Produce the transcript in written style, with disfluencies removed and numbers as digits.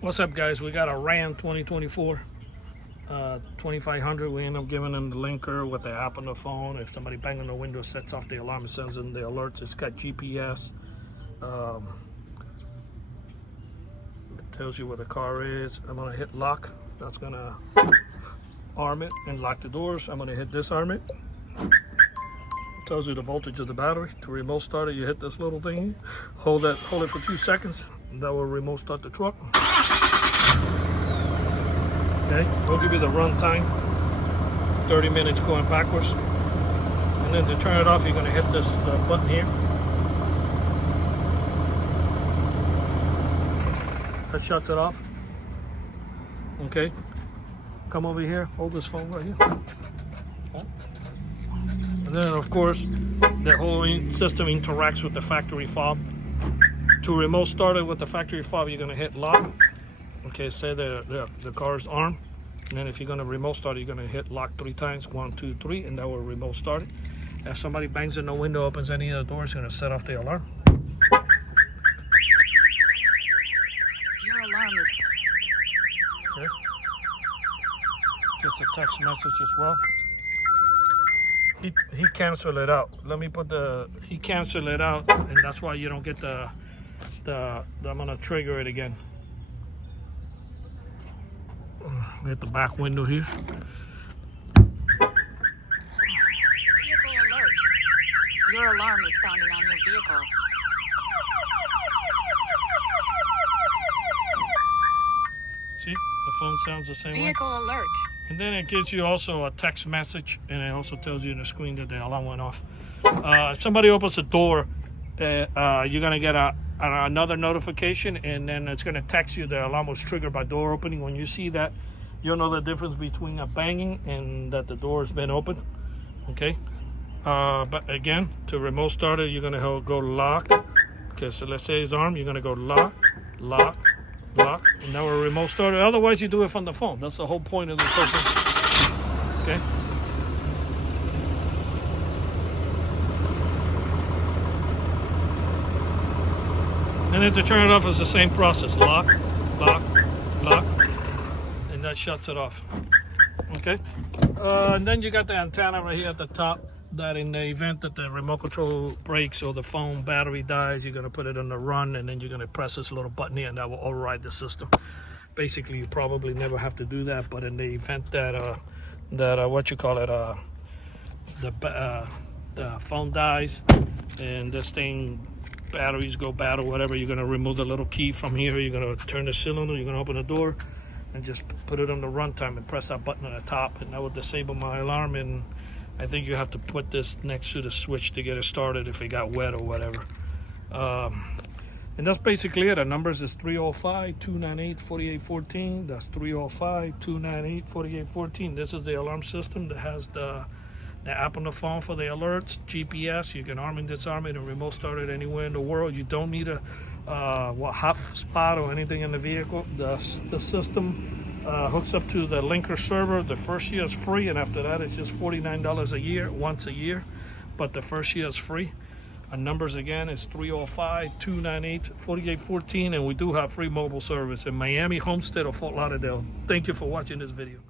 What's up, guys? We got a Ram 2024 2500. We end up giving them the linker with the app on the phone. If somebody bangs on the window, sets off the alarm, it sends them the alerts. It's got GPS. It tells you where the car is. I'm gonna hit lock. That's gonna arm it and lock the doors. I'm gonna hit disarm it. It tells you the voltage of the battery. To remote start it, you hit this little thingy. Hold it for 2 seconds. That will remote start the truck. Okay, we'll give you the run time, 30 minutes going backwards. And then to turn it off, you're gonna hit this button here. That shuts it off. Okay, come over here, hold this phone right here. Okay. And then of course, the whole system interacts with the factory fob. To remote start it with the factory fob, you're gonna hit lock. Okay, say the car's armed, and then if you're gonna remote start it, you're gonna hit lock 3 times, 1, 2, 3, and that will remote start it. If somebody bangs in the window, opens any of the doors, it's gonna set off the alarm. Your alarm is... Okay. Gets a text message as well. He canceled it out. Let me put he canceled it out, and that's why you don't get I'm gonna trigger it again. Hit the back window here. Vehicle alert. Your alarm is sounding on your vehicle. See, the phone sounds the same way. Vehicle alert. And then it gives you also a text message, and it also tells you on the screen that the alarm went off. If somebody opens the door, you're gonna get another notification, and then it's gonna text you the alarm was triggered by door opening. When you see that, you'll know the difference between a banging and that the door has been opened. Okay, but again, to remote start it, you're gonna go lock. Okay, so let's say it's armed, you're gonna go lock, lock, lock, and now we're remote started. Otherwise, you do it from the phone. That's the whole point of the system. Okay. And then to turn it off is the same process. Lock, lock, lock, and that shuts it off. Okay. And then you got the antenna right here at the top, that in the event that the remote control breaks or the phone battery dies, you're gonna put it on the run, and then you're gonna press this little button here, and that will override the system. Basically, you probably never have to do that, but in the event that the phone dies and this thing batteries go bad or whatever, you're gonna remove the little key from here. You're gonna turn the cylinder. You're gonna open the door, and just put it on the runtime and press that button on the top, and that will disable my alarm. And I think you have to put this next to the switch to get it started if it got wet or whatever. And that's basically it. The numbers is 305-298-4814. That's 305-298-4814. This is the alarm system that has the app on the phone for the alerts, GPS. You can arm and disarm it and remote start it anywhere in the world. You don't need a hotspot or anything in the vehicle. The system hooks up to the linker server. The first year is free, and after that it's just $49 a year, once a year, but the first year is free. Our numbers again is 305-298-4814, and we do have free mobile service in Miami, Homestead, or Fort Lauderdale. Thank you for watching this video.